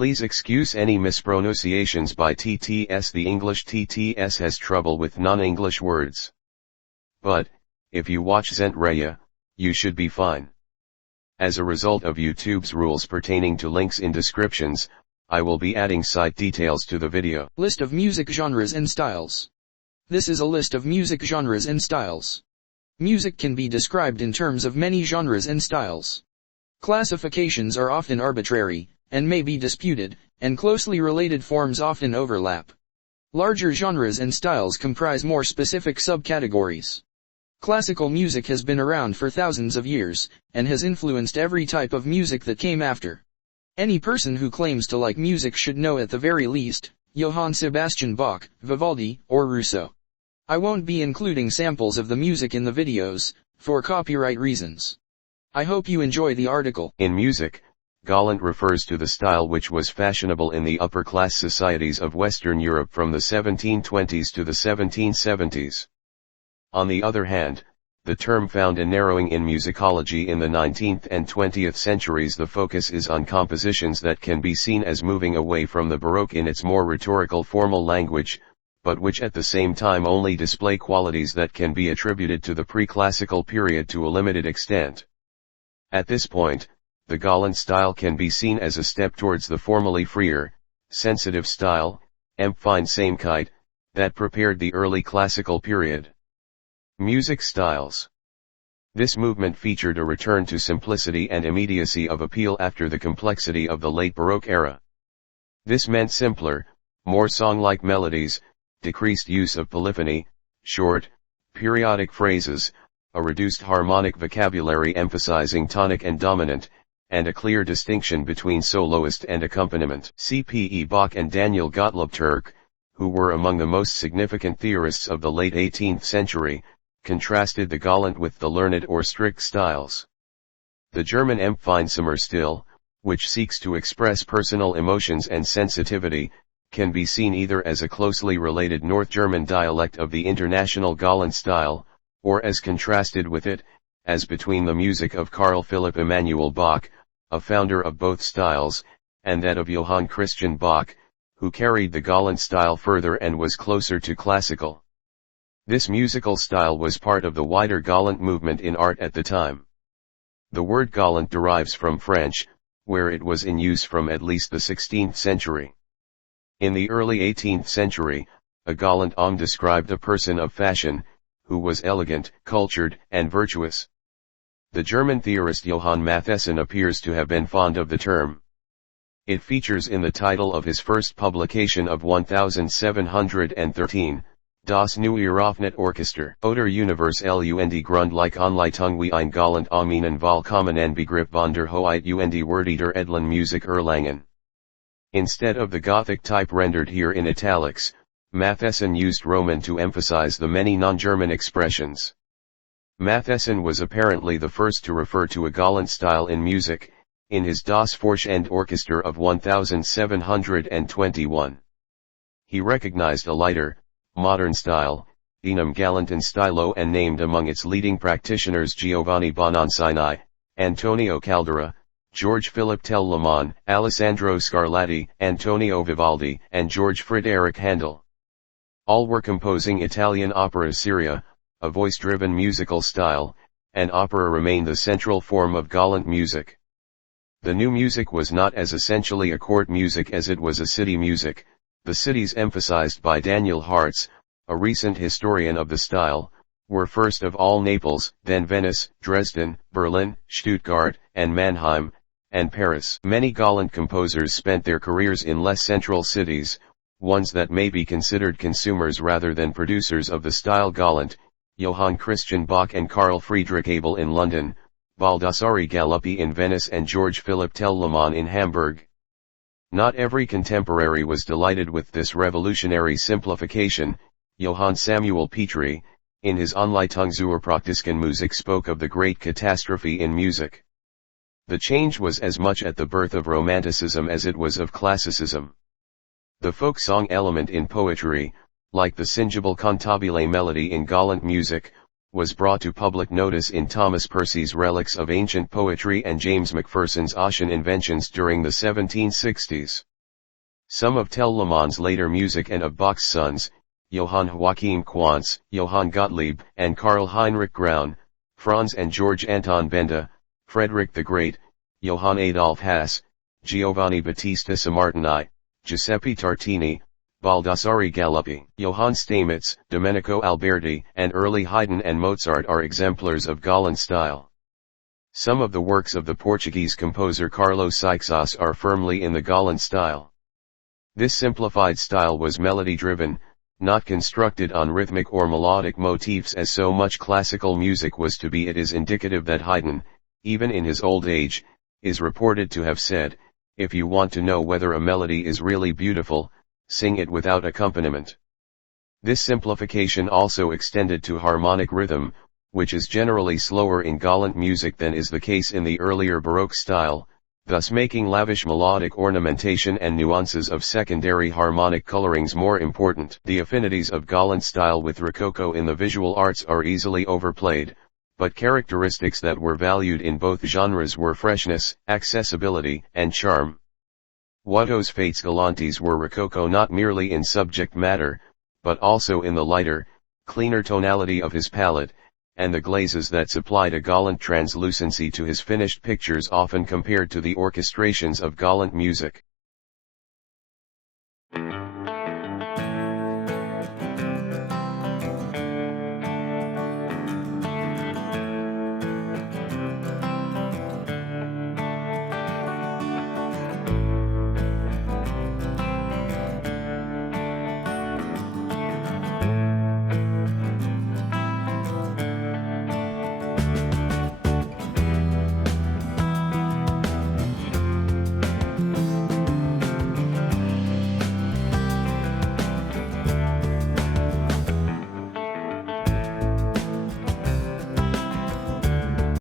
Please excuse any mispronunciations by TTS. The English TTS has trouble with non-English words. But, if you watch Zentraya, you should be fine. As a result of YouTube's rules pertaining to links in descriptions, I will be adding site details to the video. List of music genres and styles. This is a list of music genres and styles. Music can be described in terms of many genres and styles. Classifications are often arbitrary, and may be disputed, and closely related forms often overlap. Larger genres and styles comprise more specific subcategories. Classical music has been around for thousands of years, and has influenced every type of music that came after. Any person who claims to like music should know at the very least, Johann Sebastian Bach, Vivaldi, or Rousseau. I won't be including samples of the music in the videos, for copyright reasons. I hope you enjoy the article. In music, Galant refers to the style which was fashionable in the upper-class societies of Western Europe from the 1720s to the 1770s. On the other hand, the term found a narrowing in musicology in the 19th and 20th centuries. The focus is on compositions that can be seen as moving away from the Baroque in its more rhetorical formal language, but which at the same time only display qualities that can be attributed to the pre-classical period to a limited extent. At this point, the Galant style can be seen as a step towards the formally freer, sensitive style, Empfindsamkeit, that prepared the early classical period. Music styles. This movement featured a return to simplicity and immediacy of appeal after the complexity of the late Baroque era. This meant simpler, more song-like melodies, decreased use of polyphony, short, periodic phrases, a reduced harmonic vocabulary emphasizing tonic and dominant, and a clear distinction between soloist and accompaniment. C.P.E. Bach and Daniel Gottlob Türk, who were among the most significant theorists of the late 18th century, contrasted the Galant with the learned or strict styles. The German Empfindsamer Stil, which seeks to express personal emotions and sensitivity, can be seen either as a closely related North German dialect of the international Galant style, or as contrasted with it, as between the music of Carl Philipp Emanuel Bach, a founder of both styles, and that of Johann Christian Bach, who carried the Galant style further and was closer to classical. This musical style was part of the wider Galant movement in art at the time. The word Galant derives from French, where it was in use from at least the 16th century. In the early 18th century, a galant homme described a person of fashion, who was elegant, cultured, and virtuous. The German theorist Johann Mattheson appears to have been fond of the term. It features in the title of his first publication of 1713, Das neue Raufnet-Orchester. Oder universelle Grundlage Anleitung wie ein Galant Arminen Vollkommenen Begriff von der Hoheit Wörter der edlen Musik erlangen. Instead of the Gothic type rendered here in italics, Mattheson used Roman to emphasize the many non-German expressions. Mattheson was apparently the first to refer to a Galant style in music, in his Das Vorstehende Orchester of 1721. He recognized a lighter, modern style, Enum Galanten Stylo, and named among its leading practitioners Giovanni Bononcini, Antonio Caldera, George Philipp Telemann, Alessandro Scarlatti, Antonio Vivaldi, and George Friedrich Handel. All were composing Italian opera seria, a voice-driven musical style, and opera remained the central form of Galant music. The new music was not as essentially a court music as it was a city music. The cities emphasized by Daniel Hartz, a recent historian of the style, were first of all Naples, then Venice, Dresden, Berlin, Stuttgart, and Mannheim, and Paris. Many Galant composers spent their careers in less central cities, ones that may be considered consumers rather than producers of the style Galant, Johann Christian Bach and Carl Friedrich Abel in London, Baldassare Galuppi in Venice and George Philipp Telemann in Hamburg. Not every contemporary was delighted with this revolutionary simplification. Johann Samuel Petri, in his Anleitung zur praktischen Musik, spoke of the great catastrophe in music. The change was as much at the birth of Romanticism as it was of Classicism. The folk song element in poetry, like the singable cantabile melody in Galant music, was brought to public notice in Thomas Percy's Relics of Ancient Poetry and James Macpherson's Ossian Inventions during the 1760s. Some of Tellemann's later music and of Bach's sons, Johann Joachim Quantz, Johann Gottlieb and Karl Heinrich Graun, Franz and George Anton Benda, Frederick the Great, Johann Adolf Haas, Giovanni Battista Sammartini, Giuseppe Tartini, Baldassare Galuppi, Johann Stamitz, Domenico Alberti, and early Haydn and Mozart are exemplars of Galant style. Some of the works of the Portuguese composer Carlos Seixas are firmly in the Galant style. This simplified style was melody-driven, not constructed on rhythmic or melodic motifs as so much classical music was to be. It is indicative that Haydn, even in his old age, is reported to have said, "If you want to know whether a melody is really beautiful, sing it without accompaniment." This simplification also extended to harmonic rhythm, which is generally slower in Galant music than is the case in the earlier Baroque style, thus making lavish melodic ornamentation and nuances of secondary harmonic colorings more important. The affinities of Galant style with Rococo in the visual arts are easily overplayed, but characteristics that were valued in both genres were freshness, accessibility, and charm. Watteau's Fates Galantes were Rococo not merely in subject matter, but also in the lighter, cleaner tonality of his palette, and the glazes that supplied a Galant translucency to his finished pictures often compared to the orchestrations of Galant music.